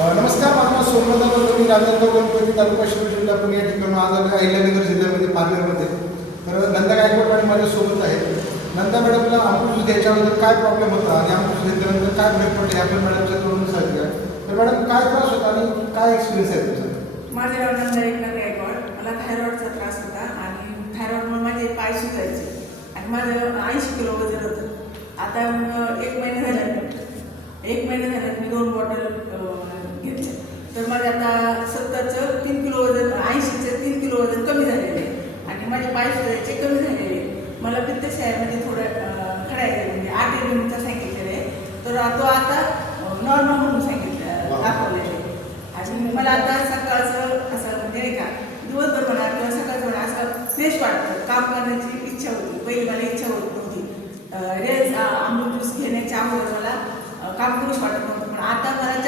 नमस्कार, माझं नाव सोमनाथ बोलतो. मी राजनांदगाव गणपती तालुका शिरूर जिल्हा पुणे या ठिकाणी आज आलो अहिल्यानगर जिल्ह्यामध्ये पारनेरमध्ये. तर नंदा गायकवाड मॅडम माझ्यासोबत आहेत. नंदा मॅडमला अमृत घ्यायच्याबद्दल काय प्रॉब्लेम होता आणि अमृत घेतल्यानंतर काय फरक पडले हे आपण मॅडमच्या तोडून सांगितलं. तर मॅडम काय त्रास होता आणि काय एक्सपिरियन्स आहे तुमचा? माझे नाव नंदा एकनाथ गायकवाड. मला थायरॉइडचा त्रास होता आणि थायरॉइडमुळे माझे पाय सुजायचे आणि माझं 80 किलो वजन होतं. आता एक महिना झाला मी 2 बॉटल घेतले. तर माझे आता 70चं 3 किलो वजन, 80चं 3 किलो वजन कमी झालेलं आहे आणि माझे पाय सुजायचे कमी झालेले आहे. मला पित्तशयामध्ये थोडं खडायचं म्हणजे 8 mm सांगितलेलं आहे. तर तो आता नॉर्मल म्हणून सांगितलं दाखवलेलं आहे. आणि मला आता सकाळचं असं म्हणजे नाही का दिवसभर म्हणा किंवा सकाळचं म्हणा असं फ्रेश वाटतं. काम करण्याची इच्छा होती. पहिली मला इच्छा होत नव्हती. अमृत ज्यूस घेण्याच्या अगोदर मला काम करूच वाटत नव्हतं. पण आता मला